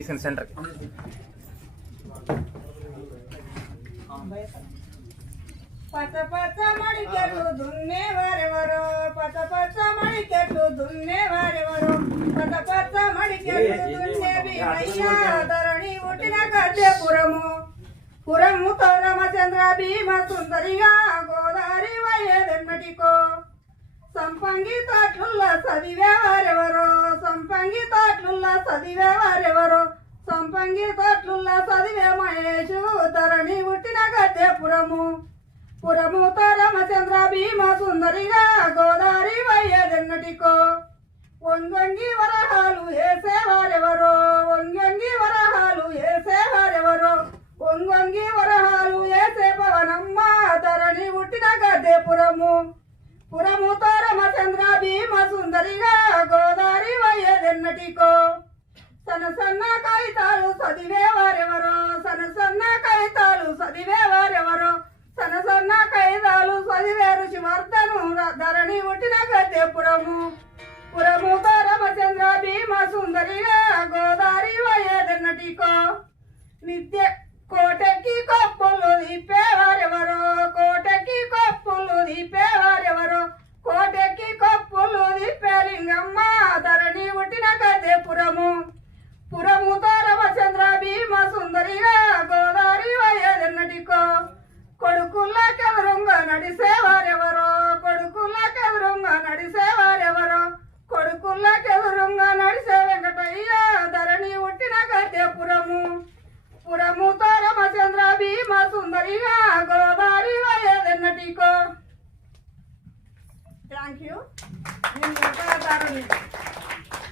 Centre పచ్చ పచ్చ మడికెట్లు దున్నేవారెవరో పచ్చ పచ్చ మడికెట్లు దున్నేవారెవరో పచ్చ పచ్చ మడికెట్లు దున్నేవి అయ్యా ధరణి పుట్టిన గద్దెపురము పురముతో రామచంద్ర భీమ సుందరిగా గోదావరి వయ్యేదెన్నటికో సంపంగి తోట్లుల్లా చదివేవారెవరో సంపంగి తోట్లుల్లా చదివేవారెవరో సంపంగి తోట్లుల్లా చదివే మహేషు ధరణి పుట్టిన గద్దెపురము పురముతో రామచంద్ర భీమ సుందరిగా గోదావరి వయ్యేదెన్నటికో వంగంగి వరహాలు వేసేవారెవరో వంగంగి వరహాలు వేసేవారెవరో వంగంగి వరహాలు వేసే పవనమ్మ ధరణి పుట్టిన గద్దెపురము పురముతో రామచంద్ర భీమ సుందరిగా గోదావరి వయ్యేదెన్నటికో సన్న సన్న కాగితాలు చదివేవారెవరో సన్న సన్న కాగితాలు చదివేవారెవరో సన్న సన్న కాగితాలు చదివే ఋషివర్ధను ధరణి పుట్టిన గద్దెపురము పురముతో రామచంద్ర భీమ సుందరిగా గోదావరి వయ్యేదెన్నటికో నిత్య కోటకి కప్పులు దిప్పేవారెవరో కోటకి కప్పులు దిప్పేవారెవరో కోటకి కప్పులు దిప్పే లింగమ్మ ధరణి పుట్టిన గద్దెపురము పురముతో రామచంద్ర భీమ సుందరిగా గోదావరి వయ్యేదెన్నటికో కొడుకుల్లాకెదురుంగా నడిసేవారెవరో కొడుకుల్లాకెదురుంగా నడిసేవారెవరో కొడుకుల్లాకెదురుంగా నడిసే వెంకటయ్య ధరణి పుట్టిన గద్దెపురము పురముతో రామచంద్ర భీమ సుందరిగా గోదావరి వయ్యేదెన్నటికో. Thank you. నేను వ్యవసాయదారుని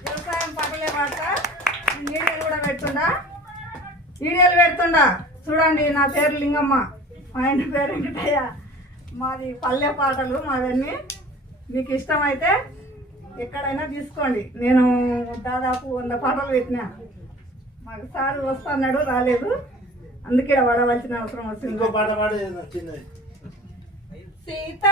వ్యవసాయం పగలే వాడతా ఈడేలు కూడా పెడుతుండా చూడండి. నా పేరు లింగమ్మ, మా ఇంటి పేరు వెంకటయ్య. మాది పల్లె పాటలు మావన్నీ. మీకు ఇష్టమైతే ఎక్కడైనా తీసుకోండి. నేను దాదాపు 100 పాటలు పెట్టినా. మాకు సార్ వస్తున్నాడు, రాలేదు, అందుకే వాడవలసిన అవసరం వచ్చింది. సీత